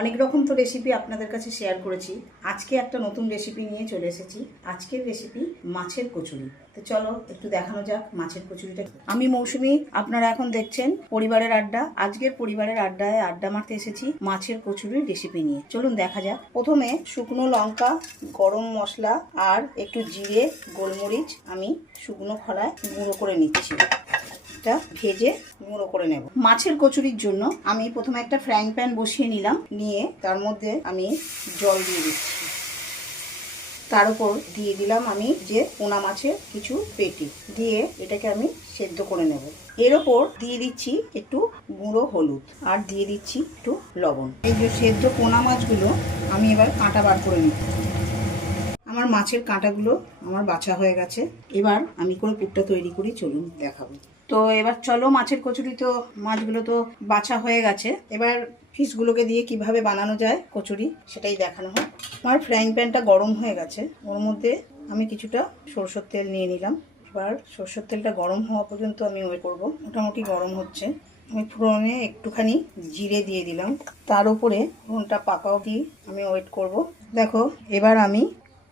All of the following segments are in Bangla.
অনেক রকম তো রেসিপি আপনাদের কাছে শেয়ার করেছি। আজকে একটা নতুন রেসিপি নিয়ে চলে এসেছি। আজকের রেসিপি মাছের কচুরি। তো চলো একটু দেখানো যাক মাছের কচুরিটা। আমি মৌসুমি, আপনারা এখন দেখছেন পরিবারের আড্ডা। আজকের পরিবারের আড্ডায় আড্ডা মারতে এসেছি মাছের কচুরির রেসিপি নিয়ে। চলুন দেখা যাক। প্রথমে শুকনো লঙ্কা, গরম মশলা আর একটু জিরে, গোলমরিচ আমি শুকনো খোলায় গুঁড়ো করে নিচ্ছি। ভেজে গুঁড়ো করে নেব। মাছের কচুরির জন্য আমি প্রথমে একটা ফ্রাইং প্যান বসিয়ে নিলাম, নিয়ে তার মধ্যে আমি জল দিয়ে দিচ্ছি। তার উপর দিয়ে দিলাম আমি যে পোনা মাছের কিছু পেটি, দিয়ে এটাকে আমি সেদ্ধ করে নেব। এর ওপর দিয়ে দিচ্ছি একটু গুঁড়ো হলুদ আর দিয়ে দিচ্ছি একটু লবণ। এই যে সেদ্ধ পোনা মাছগুলো আমি এবার কাঁটা বার করে নিচ্ছি। আমার মাছের কাঁটাগুলো আমার বাছা হয়ে গেছে। এবার আমি করে পুরটা তৈরি করি, চলুন দেখাবো। তো এবার চলো, মাছের কচুরি তো মাছগুলো তো বাছা হয়ে গেছে। এবার ফিশগুলোকে দিয়ে কিভাবে বানানো যায় কচুরি সেটাই দেখানো হয়। আমার ফ্রাইং প্যানটা গরম হয়ে গেছে, ওর মধ্যে আমি কিছুটা সরষের তেল নিয়ে নিলাম। এবার সরষের তেলটা গরম হওয়া পর্যন্ত আমি ওয়েট করব। মোটামুটি গরম হচ্ছে। আমি ফোড়নে একটুখানি জিরে দিয়ে দিলাম, তার উপরে ফোড়নটা পাকাও দিয়ে আমি ওয়েট করব। দেখো, এবার আমি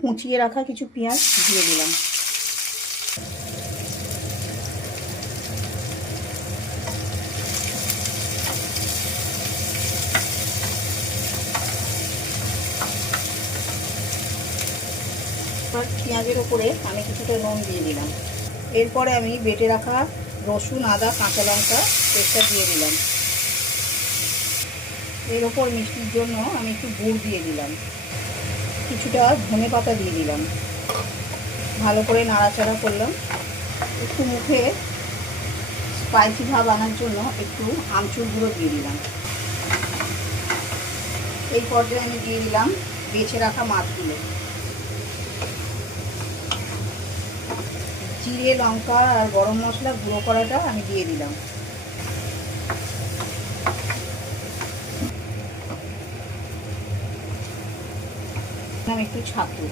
কুচিয়ে রাখা কিছু পেঁয়াজ দিয়ে দিলাম। পেঁয়াজের ওপরে আমি কিছুটা নুন দিয়ে দিলাম। এরপরে আমি বেটে রাখা রসুন, আদা, কাঁচা লঙ্কা পেস্টটা দিয়ে দিলাম। এর ওপর মিষ্টির জন্য আমি একটু গুড় দিয়ে দিলাম, কিছুটা ধনে পাতা দিয়ে দিলাম। ভালো করে নাড়াচাড়া করলাম। একটু মুখে স্পাইসি ভাব আনার জন্য একটু আমচুর গুঁড়ো দিয়ে দিলাম। এই পর্যায়ে আমি দিয়ে দিলাম বেছে রাখা মাছগুলো। জিরে, লঙ্কা আর গরম মশলা গুঁড়ো করাটা আমি দিয়ে দিলাম। আমি একটু ছাতু।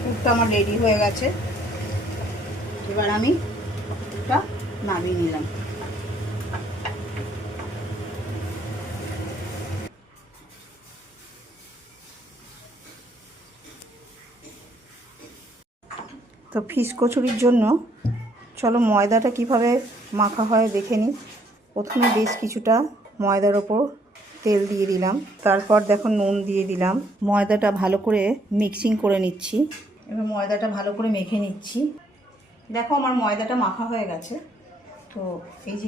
পুরটা আমার রেডি হয়ে গেছে। এবার আমি পুরটা নামিয়ে নিলাম। তো ফিশ কচুরির জন্য চলো ময়দাটা কিভাবে মাখা হয় দেখে নিই। প্রথমে বেশ কিছুটা ময়দার ওপর তেল দিয়ে দিলাম, তারপর দেখো নুন দিয়ে দিলাম। ময়দাটা ভালো করে মিক্সিং করে নিচ্ছি। এবার ময়দাটা ভালো করে মেখে নিচ্ছি। দেখো আমার ময়দাটা মাখা হয়ে গেছে। তো এই যে